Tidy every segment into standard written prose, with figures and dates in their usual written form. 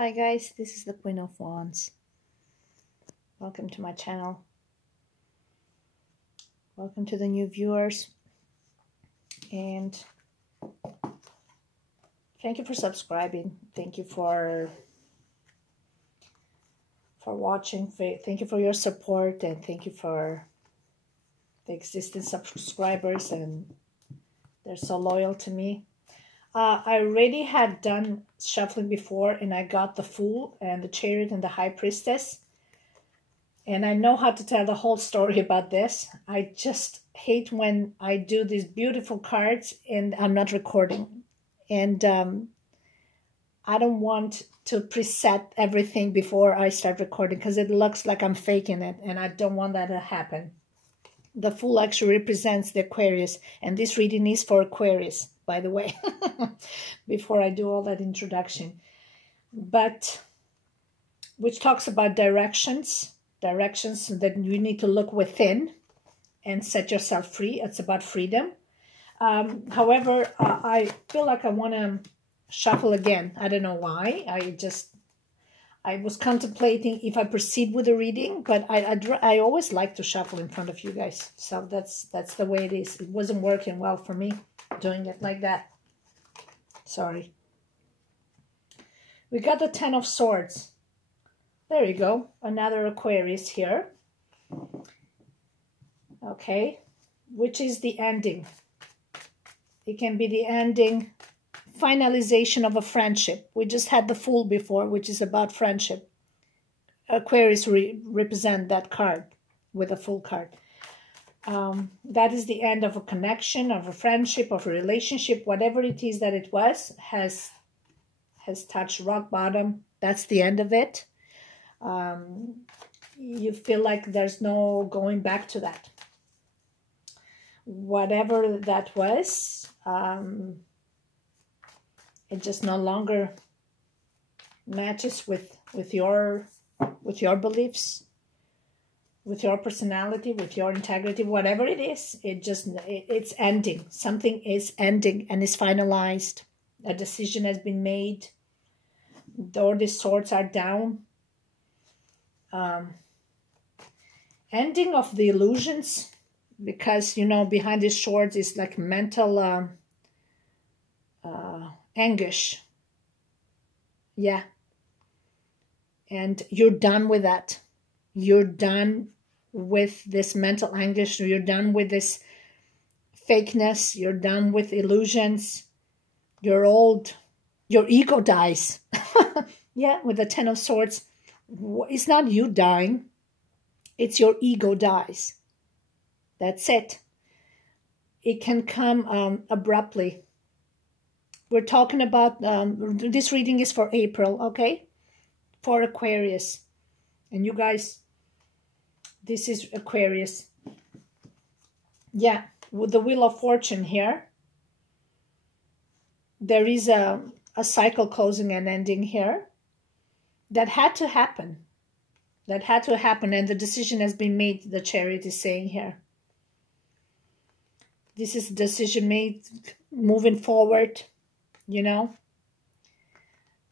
Hi guys, this is the Queen of Wands. Welcome to my channel. Welcome to the new viewers. And thank you for subscribing. Thank you for watching. Thank you for your support, and thank you for the existing subscribers, and they're so loyal to me. I already had done shuffling before, and I got the Fool and the Chariot and the High Priestess. And I know how to tell the whole story about this. I just hate when I do these beautiful cards and I'm not recording. And I don't want to preset everything before I start recording because it looks like I'm faking it, and I don't want that to happen. The Fool actually represents the Aquarius, and this reading is for Aquarius, by the way, before I do all that introduction. But which talks about directions that you need to look within and set yourself free. It's about freedom. However, I feel like I want to shuffle again. I don't know why. I was contemplating if I proceed with the reading, but I always like to shuffle in front of you guys. So that's the way it is. It wasn't working well for me doing it like that. Sorry. We got the Ten of Swords. There you go. Another Aquarius here. Okay. Which is the ending. It can be the ending, finalization of a friendship. We just had the Fool before, which is about friendship. Aquarius represent that card with a Fool card. That is the end of a connection, of a friendship, of a relationship. Whatever it is that it was has touched rock bottom. That's the end of it. You feel like there's no going back to that. Whatever that was, it just no longer matches with your beliefs, with your personality, with your integrity. Whatever it is, it's ending. Something is ending and is finalized. A decision has been made. All the swords are down. Ending of the illusions, because behind these swords is like mental anguish. Yeah. And you're done with that. You're done with this mental anguish. You're done with this fakeness. You're done with illusions. You're old. Your ego dies. Yeah, with the Ten of Swords. It's not you dying. It's your ego dies. That's it. It can come abruptly. We're talking about, this reading is for April, okay? For Aquarius. And you guys, this is Aquarius. Yeah, with the Wheel of Fortune here. There is a cycle closing and ending here. That had to happen. That had to happen, and the decision has been made, the Chariot is saying here. This is a decision made moving forward,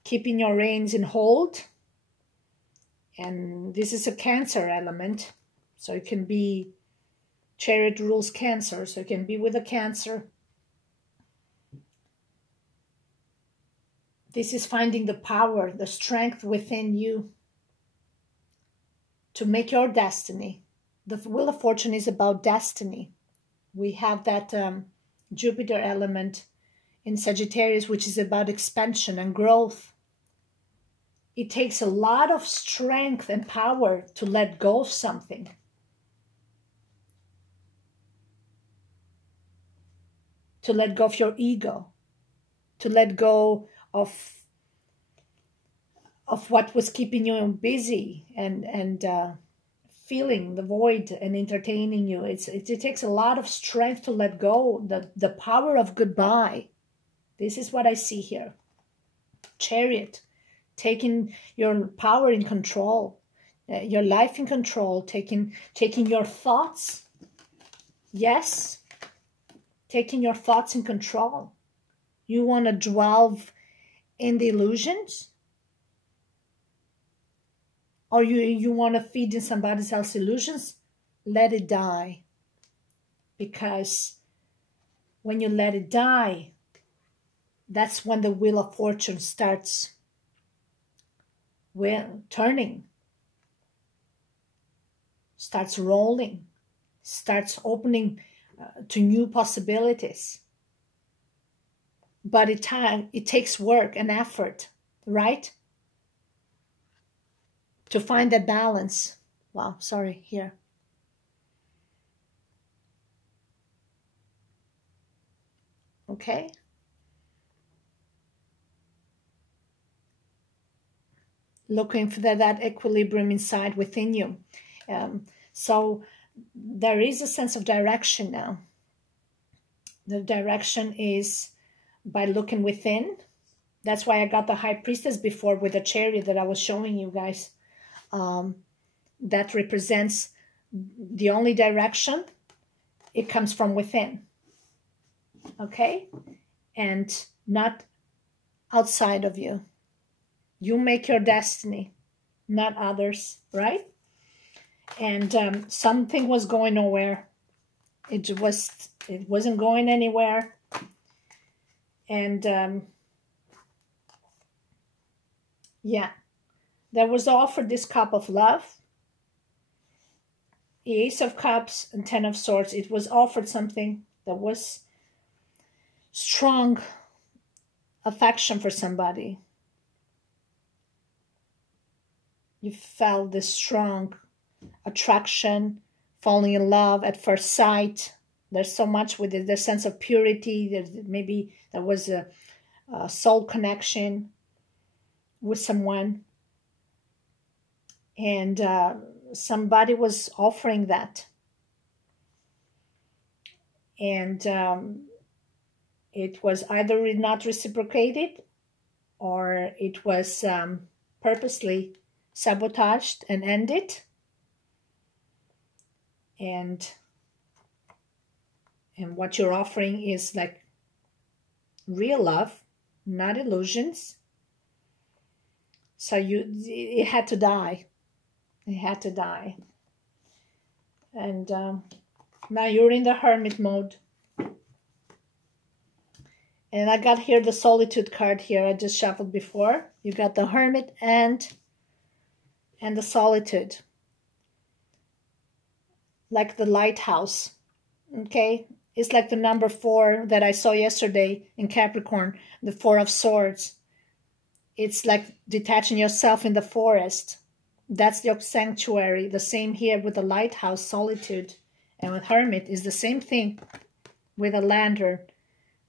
keeping your reins in hold. And this is a Cancer element, so it can be, Chariot rules Cancer, so it can be with a Cancer. This is finding the power, the strength within you to make your destiny. The Wheel of Fortune is about destiny. We have that Jupiter element in Sagittarius, which is about expansion and growth. It takes a lot of strength and power to let go of something. To let go of your ego. To let go of what was keeping you busy and feeling the void and entertaining you. It takes a lot of strength to let go, the power of goodbye. This is what I see here. Chariot, taking your power in control, your life in control, taking your thoughts. Yes, taking your thoughts in control. You want to dwell in the illusions? or you want to feed in somebody else's illusions, let it die. Because when you let it die, that's when the wheel of fortune starts turning, starts rolling, starts opening to new possibilities. But it takes work and effort, right? To find that balance. Wow, sorry, here. Okay. Looking for that equilibrium inside within you. So there is a sense of direction now. The direction is by looking within. That's why I got the High Priestess before with the chariot that I was showing you guys. That represents the only direction. It comes from within. Okay? And not outside of you. You make your destiny, not others, right? And something was going nowhere. It wasn't going anywhere. And yeah, there was offered this cup of love, the Ace of Cups and Ten of Swords. It was offered something that was strong affection for somebody. You felt this strong attraction, falling in love at first sight. There's so much with it. The sense of purity. Maybe there was a soul connection with someone. And somebody was offering that. And it was either not reciprocated or it was purposely sabotaged and ended. And what you're offering is like real love, not illusions. So it had to die. It had to die. And now you're in the Hermit mode. And I got here the Solitude card here. I just shuffled before. You got the Hermit and the Solitude. Like the Lighthouse. Okay? It's like the number 4 that I saw yesterday in Capricorn. The 4 of Swords. It's like detaching yourself in the forest. That's your sanctuary. The same here with the Lighthouse, Solitude. And with Hermit is the same thing with a lantern.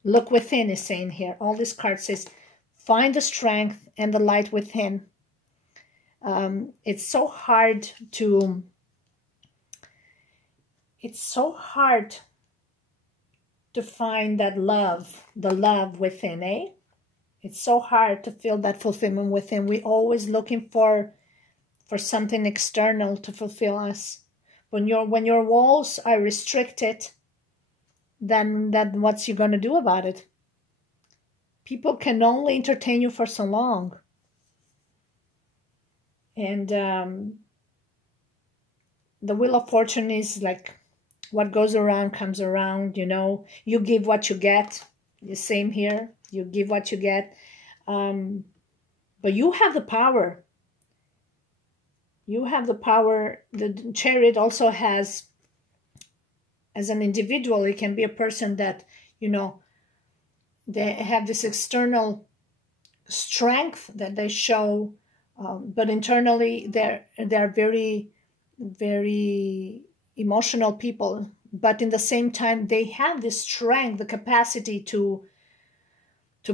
Look within is saying here. All these cards says, find the strength and the light within. It's so hard to find that love, the love within, eh? It's so hard to feel that fulfillment within. We're always looking for something external to fulfill us. When your walls are restricted, then what's you going to do about it? People can only entertain you for so long. And the Wheel of Fortune is like what goes around comes around, you know. You give what you get. The same here. You give what you get. But you have the power. You have the power. The Chariot also has, as an individual, it can be a person that, you know, they have this external strength that they show, but internally they're very, very emotional people. But in the same time, they have this strength, the capacity to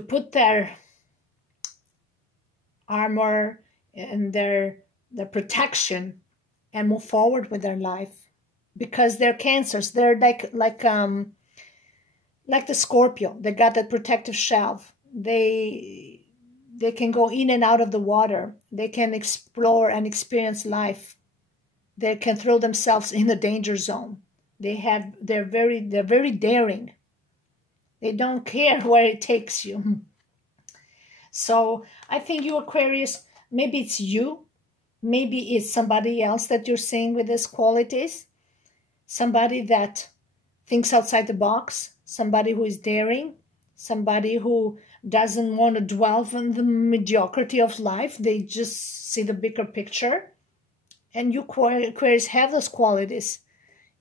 put their armor and their protection and move forward with their life, because they're Cancers. They're like the Scorpio. They got that protective shell. They can go in and out of the water. They can explore and experience life. They can throw themselves in the danger zone. They're very daring. They don't care where it takes you. So I think you, Aquarius, maybe it's you maybe it's somebody else that you're seeing with these qualities, somebody that thinks outside the box, somebody who is daring, somebody who doesn't want to dwell on the mediocrity of life. They just see the bigger picture. And you Aquarius have those qualities.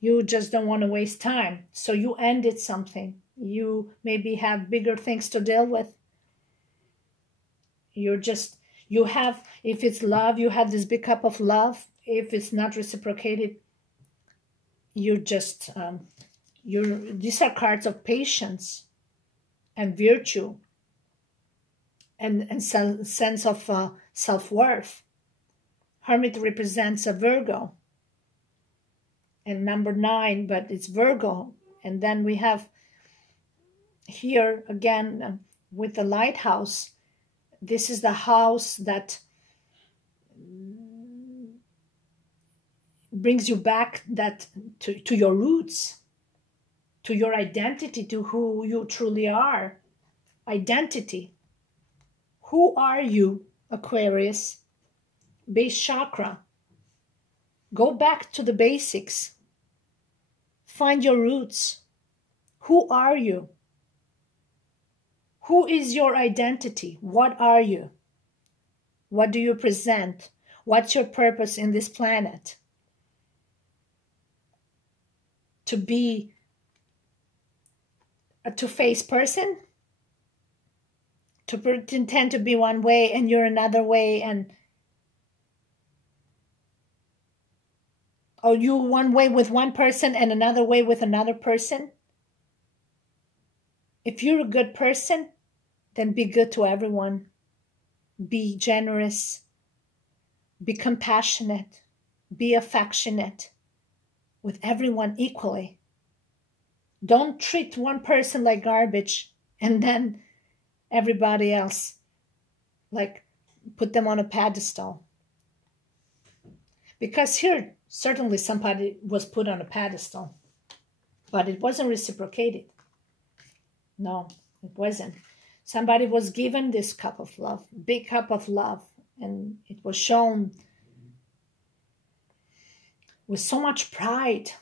You just don't want to waste time. So you ended something. You maybe have bigger things to deal with. You have, if it's love, you have this big cup of love. If it's not reciprocated, you're just, these are cards of patience and virtue and sense of self-worth. Hermit represents a Virgo. And number 9, but it's Virgo. And then we have here again with the lighthouse. This is the house that brings you back to your roots, to your identity, to who you truly are. Identity. Who are you, Aquarius? Base chakra. Go back to the basics. Find your roots. Who are you? Who is your identity? What are you? What do you present? What's your purpose in this planet? To be a two-faced person? To pretend to be one way and you're another way, and or you one way with one person and another way with another person? If you're a good person, then be good to everyone. Be generous. Be compassionate. Be affectionate with everyone equally. Don't treat one person like garbage and then everybody else, like, put them on a pedestal. Because here, certainly somebody was put on a pedestal, but it wasn't reciprocated. No, it wasn't. Somebody was given this cup of love, big cup of love, and it was shown with so much pride.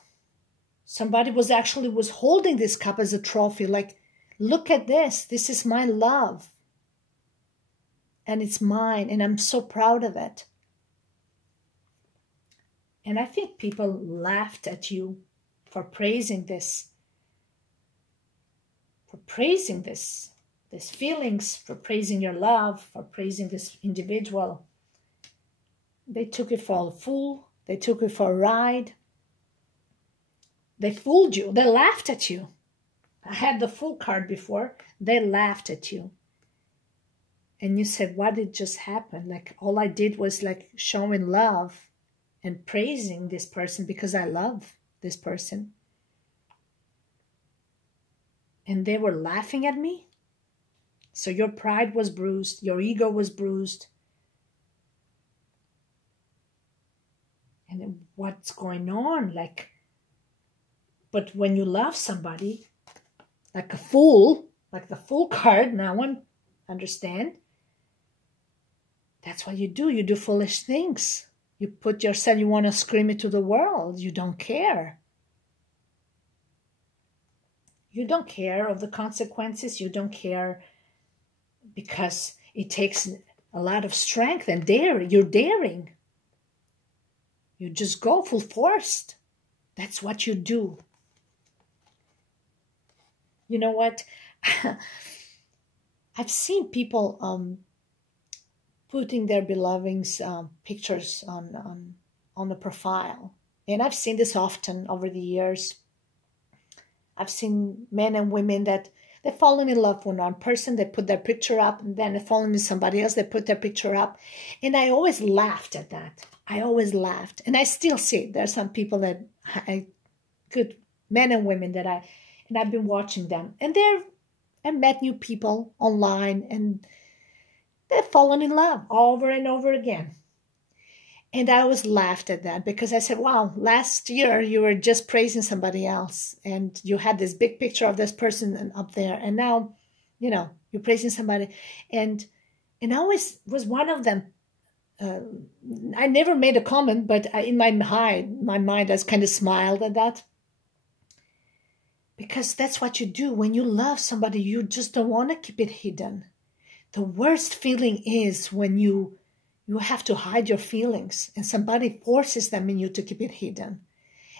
Somebody was holding this cup as a trophy, like, look at this. This is my love. And it's mine, and I'm so proud of it. And I think people laughed at you for praising this. For praising these feelings, for praising your love, for praising this individual. They took it for a fool. They took it for a ride. They fooled you. They laughed at you. I had the Fool card before. They laughed at you. And you said, what did just happen? Like, all I did was like showing love and praising this person because I love this person. And they were laughing at me. So your pride was bruised. Your ego was bruised. And then what's going on? Like, but when you love somebody, like a fool, like the Fool card, now I understand. That's what you do. You do foolish things. You put yourself, you want to scream it to the world. You don't care. You don't care of the consequences. You don't care because it takes a lot of strength and dare. You're daring. You just go full force. That's what you do. You know what? I've seen people putting their beloveds' pictures on the profile. And I've seen this often over the years. I've seen men and women that they've fallen in love with one person, they put their picture up, and then they fall in with somebody else, they put their picture up. And I always laughed at that. I always laughed. And I still see it. There are some people that good men and women that I've been watching them. And I met new people online, and they've fallen in love over and over again. And I always laughed at that because I said, wow, last year you were just praising somebody else and you had this big picture of this person up there. And now, you know, you're praising somebody. And I always was one of them I never made a comment, but in my mind, I kind of smiled at that. Because that's what you do. When you love somebody, you just don't want to keep it hidden. The worst feeling is when you have to hide your feelings and somebody forces them in you to keep it hidden.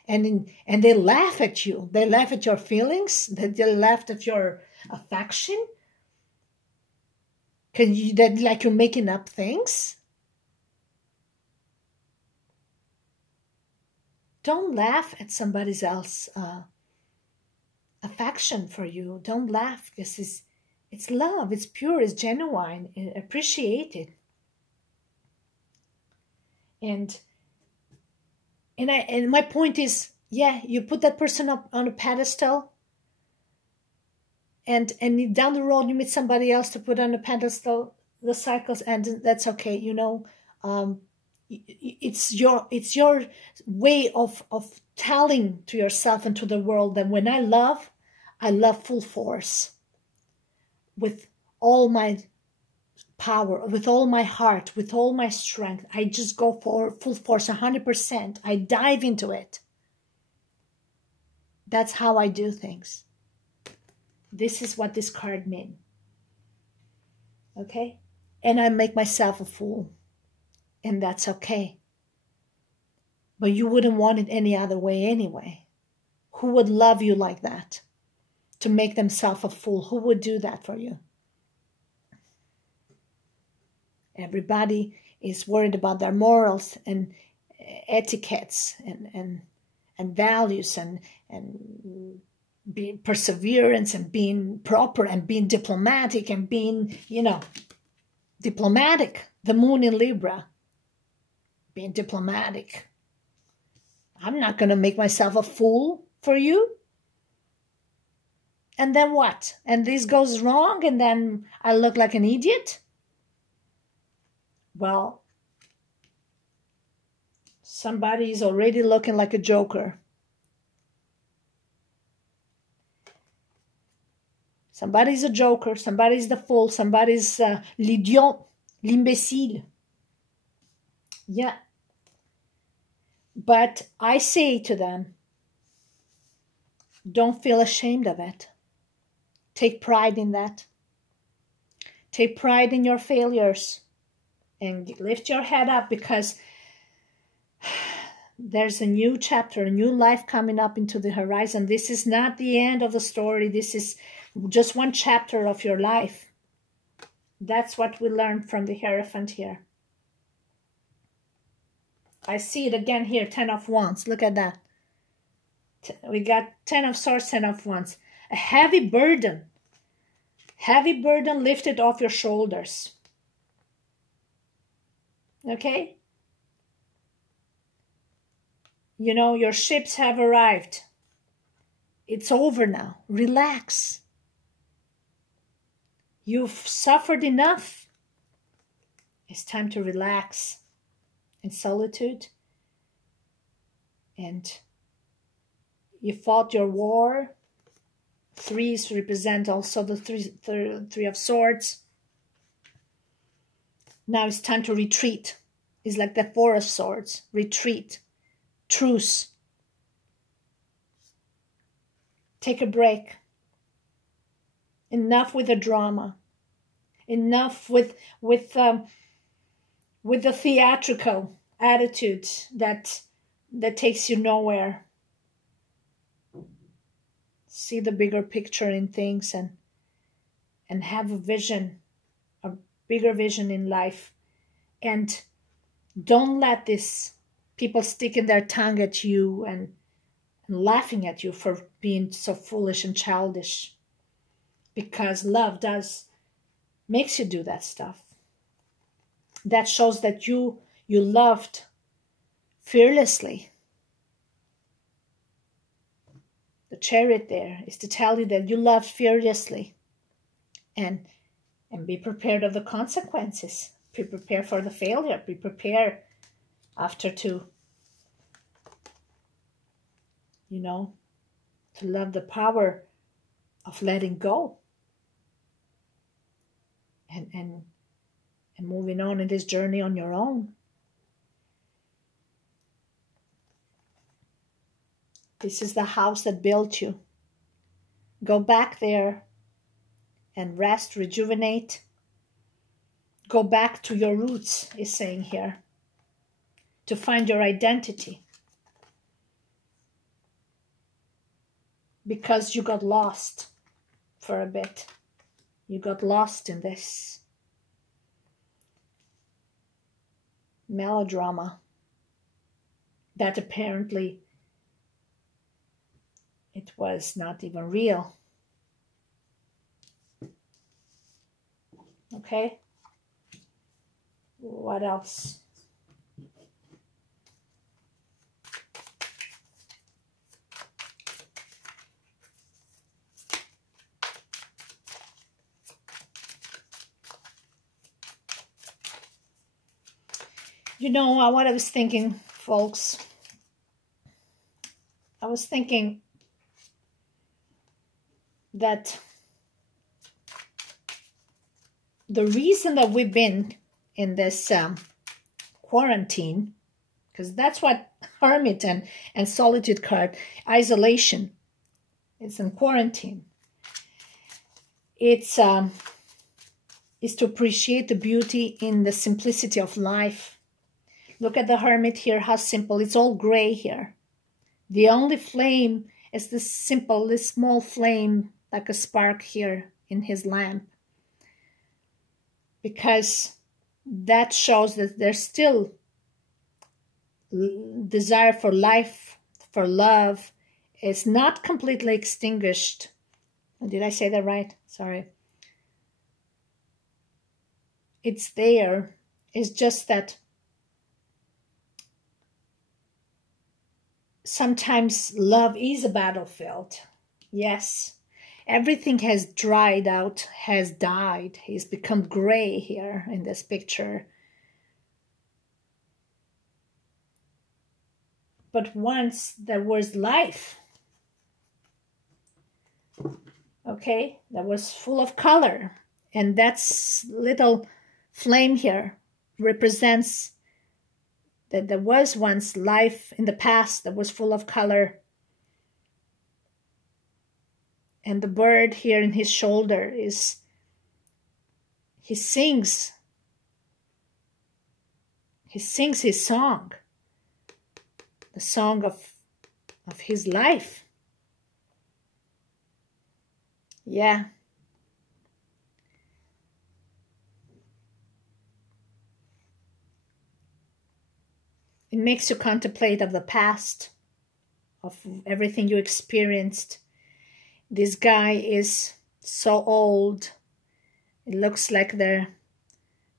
And they laugh at you. They laugh at your feelings. They laugh at your affection. That like you're making up things. Don't laugh at somebody else's affection for you. Don't laugh, because it's love. It's pure. It's genuine. Appreciate it. And my point is, yeah, you put that person up on a pedestal, and down the road you meet somebody else to put on a pedestal. The cycles, and that's okay. You know, it's your way of telling to yourself and to the world that when I love full force, with all my power, with all my heart, with all my strength. I just go for full force, 100%. I dive into it. That's how I do things. This is what this card means. Okay? And I make myself a fool. And that's okay. But you wouldn't want it any other way anyway. Who would love you like that? To make themselves a fool? Who would do that for you? Everybody is worried about their morals and etiquettes and values and being perseverance and being proper and being diplomatic and being, diplomatic. The moon in Libra. Being diplomatic. I'm not going to make myself a fool for you. And then what? And this goes wrong and then I look like an idiot? Well, somebody is already looking like a joker. Somebody's a joker. Somebody's the fool. Somebody's l'idiot, l'imbécile. Yeah. But I say to them, don't feel ashamed of it. Take pride in that. Take pride in your failures. And lift your head up, because there's a new chapter, a new life coming up into the horizon. This is not the end of the story. This is just one chapter of your life. That's what we learned from the Hierophant here. I see it again here, 10 of Wands. Look at that. We got 10 of Swords, 10 of Wands. A heavy burden. Heavy burden lifted off your shoulders. Okay? You know, your ships have arrived. It's over now. Relax. You've suffered enough. It's time to relax in solitude. And you fought your war. Threes represent also the three of Swords. Now it's time to retreat. It's like the Four of Swords. Retreat. Truce. Take a break. Enough with the drama. Enough with the theatrical attitude that takes you nowhere. See the bigger picture in things and have a vision, a bigger vision in life. And don't let this people sticking their tongue at you and laughing at you for being so foolish and childish. Because love makes you do that stuff. That shows that you loved fearlessly. The Chariot there is to tell you that you loved fearlessly. And be prepared of the consequences. Be prepared for the failure. Be prepared after to love the power of letting go. And and moving on in this journey on your own. This is the house that built you. Go back there and rest, rejuvenate. Go back to your roots, is saying here, to find your identity. Because you got lost for a bit. You got lost in this melodrama that apparently it was not even real. Okay? What else? You know what I was thinking, folks? I was thinking that the reason that we've been in this quarantine, because that's what Hermit and Solitude card, isolation, it's in quarantine. It's is to appreciate the beauty in the simplicity of life. Look at the Hermit here, how simple. It's all gray here. The only flame is this simple, this small flame, like a spark here in his lamp. Because that shows that there's still desire for life, for love. It's not completely extinguished. Did I say that right? Sorry. It's there. It's just that sometimes love is a battlefield. Yes. Everything has dried out, has died. He's become gray here in this picture. But once there was life, okay, that was full of color. And that's little flame here represents that there was once life in the past that was full of color. And the bird here in his shoulder is, he sings his song, the song of his life. Yeah. It makes you contemplate of the past, of everything you experienced. This guy is so old. It looks like there's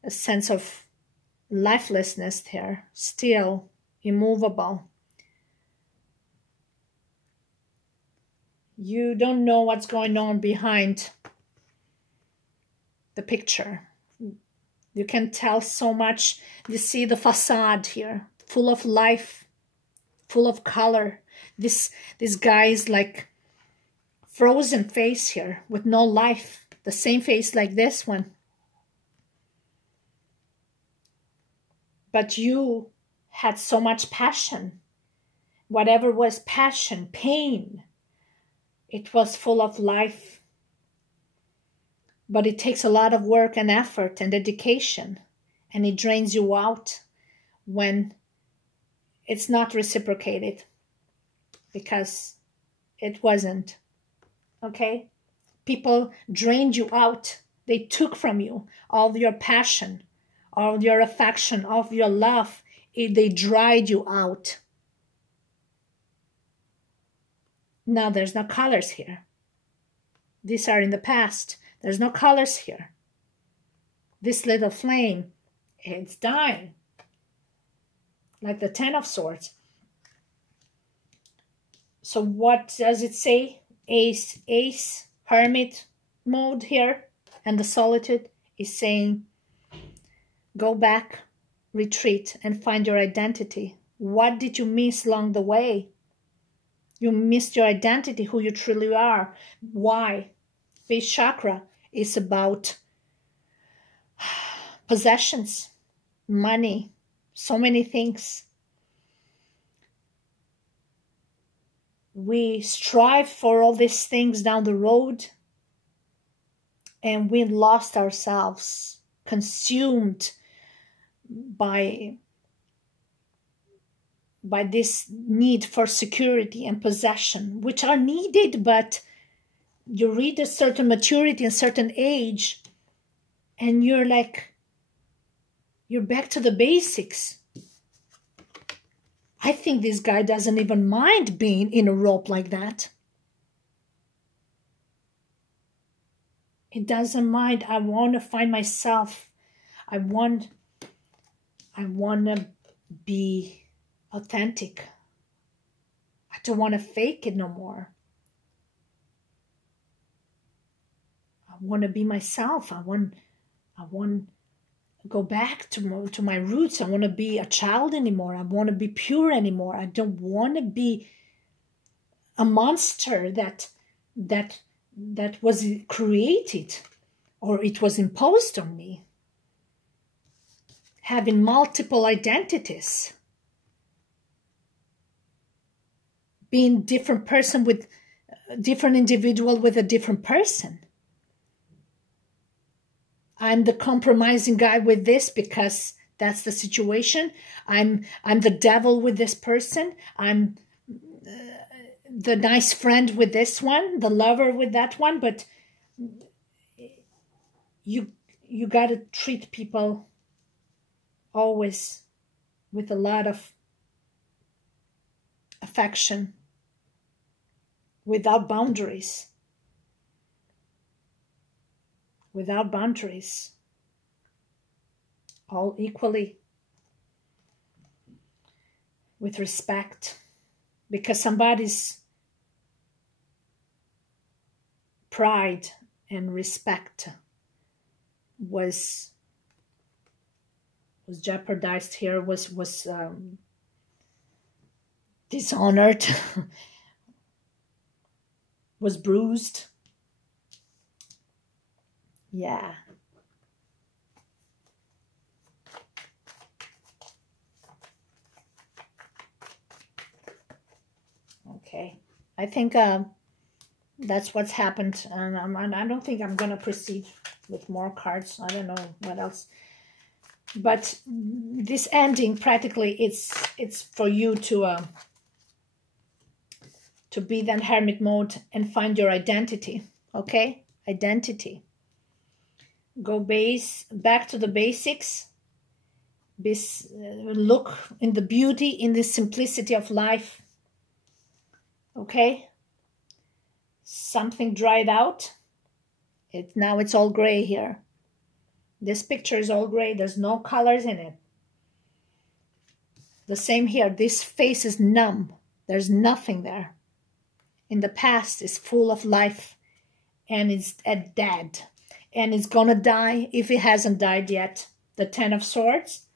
a sense of lifelessness there, still immovable. You don't know what's going on behind the picture. You can tell so much. You see the facade here, full of life, full of color. This guy is like frozen face here with no life. The same face like this one. But you had so much passion. Whatever was passion, pain, it was full of life. But it takes a lot of work and effort and dedication. And it drains you out when it's not reciprocated. Because it wasn't. Okay? People drained you out. They took from you all your passion, all your affection, all your love. They dried you out. Now there's no colors here. These are in the past. There's no colors here. This little flame, it's dying. Like the Ten of Swords. So what does it say? Ace, Hermit mode here. And the Solitude is saying, go back, retreat, and find your identity. What did you miss along the way? You missed your identity, who you truly are. Why? Base chakra is about possessions, money, so many things. We strive for all these things down the road, and we lost ourselves, consumed by this need for security and possession, which are needed, but you reach a certain maturity and certain age, and you're back to the basics. I think this guy doesn't even mind being in a rope like that. He doesn't mind. I want to find myself. I want to be authentic. I don't want to fake it no more. I want to be myself. I want to go back to my roots. I want to be a child anymore. I want to be pure anymore. I don't want to be a monster that was created or it was imposed on me. Having multiple identities. Being different person with different individual with a different person. I'm the compromising guy with this because that's the situation. I'm the devil with this person. I'm the nice friend with this one, the lover with that one. But you got to treat people always with a lot of affection, without boundaries. Without boundaries, all equally, with respect, because somebody's pride and respect was jeopardized here, was dishonored, was bruised. Yeah. Okay. I think that's what's happened. And I don't think I'm going to proceed with more cards. I don't know what else. But this ending, practically, it's for you to be then hermit mode and find your identity. Okay? Identity. Go back to the basics. Look in the beauty, in the simplicity of life. Okay? Something dried out. Now it's all gray here. This picture is all gray. There's no colors in it. The same here. This face is numb. There's nothing there. In the past is full of life, and it's dead. And it's going to die if it hasn't died yet. The Ten of Swords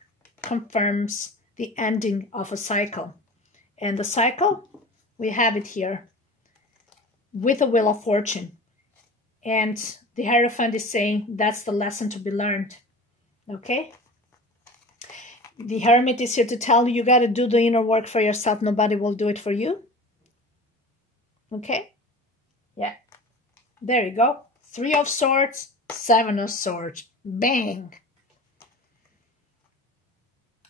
confirms the ending of a cycle. And the cycle, we have it here with the Wheel of Fortune. And the Hierophant is saying that's the lesson to be learned. Okay? The Hermit is here to tell you got to do the inner work for yourself. Nobody will do it for you. Okay? Yeah. There you go. 3 of Swords. 7 of Swords. Bang.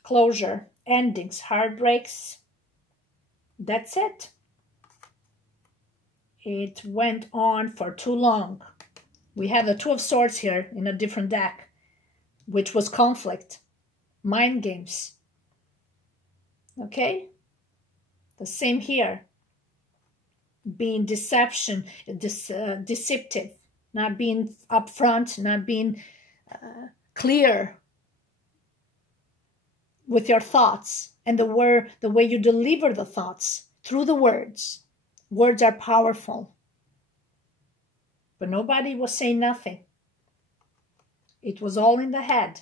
Closure. Endings. Heartbreaks. That's it. It went on for too long. We have the 2 of Swords here in a different deck, which was conflict. Mind games. Okay? The same here. Being deceptive. Not being upfront, not being clear with your thoughts and the way you deliver the thoughts through the words. Words are powerful. But nobody was saying nothing. It was all in the head.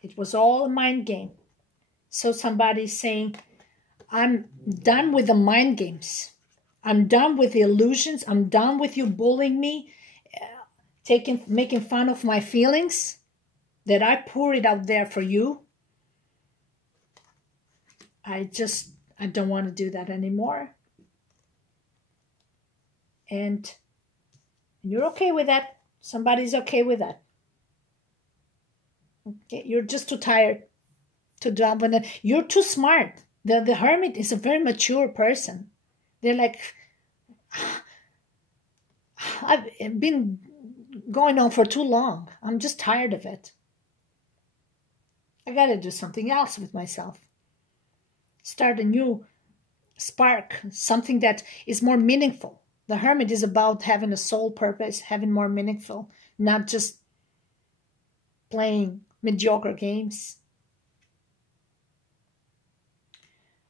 It was all a mind game. So somebody's saying, I'm done with the mind games. I'm done with the illusions. I'm done with you bullying me, making fun of my feelings. that I pour it out there for you. I don't want to do that anymore. And you're okay with that. Somebody's okay with that. Okay, you're just too tired to jump on it. You're too smart. The hermit is a very mature person. They're like, I've been going on for too long. I'm just tired of it. I got to do something else with myself. Start a new spark, something that is more meaningful. The hermit is about having a soul purpose, having more meaningful, not just playing mediocre games.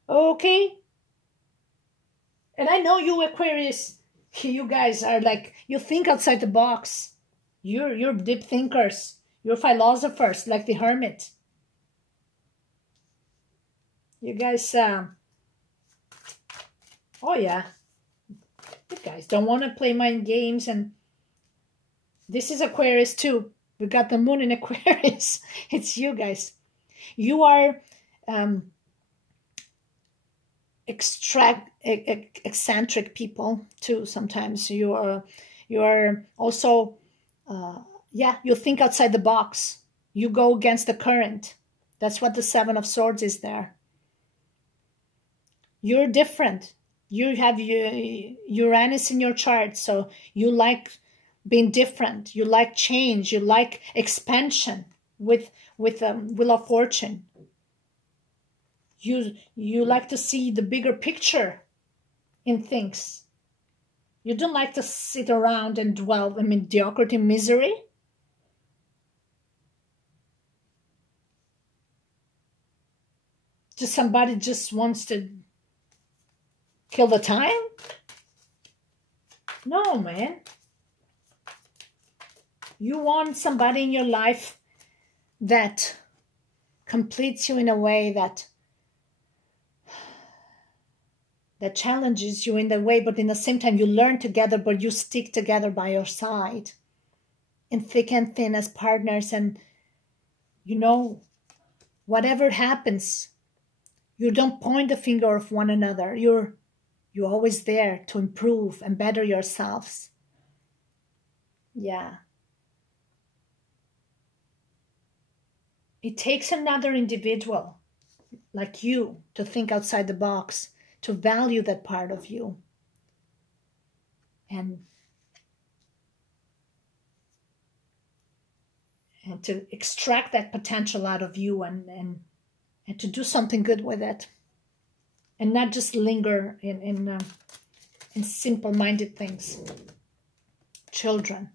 Okay. And I know you Aquarius, you guys are like, you think outside the box. You're deep thinkers. You're philosophers like the hermit. You guys, oh yeah. You guys don't want to play mind games, and this is Aquarius too. We got the moon in Aquarius. It's you guys. You are eccentric people too. Sometimes you are also yeah, you think outside the box. You go against the current. That's what the Seven of Swords is there. You're different. You have Uranus in your chart, so you like being different. You like change. You like expansion with Wheel of Fortune. You like to see the bigger picture in things. You don't like to sit around and dwell in mediocrity, misery. Just somebody just wants to kill the time? No, man. You want somebody in your life that completes you in a way that challenges you in the way, but in the same time you learn together, but you stick together by your side in thick and thin as partners. And you know, whatever happens, you don't point the finger of one another. You're always there to improve and better yourselves. Yeah. It takes another individual like you to think outside the box, to value that part of you, and to extract that potential out of you, and to do something good with it, and not just linger in simple-minded things. Children.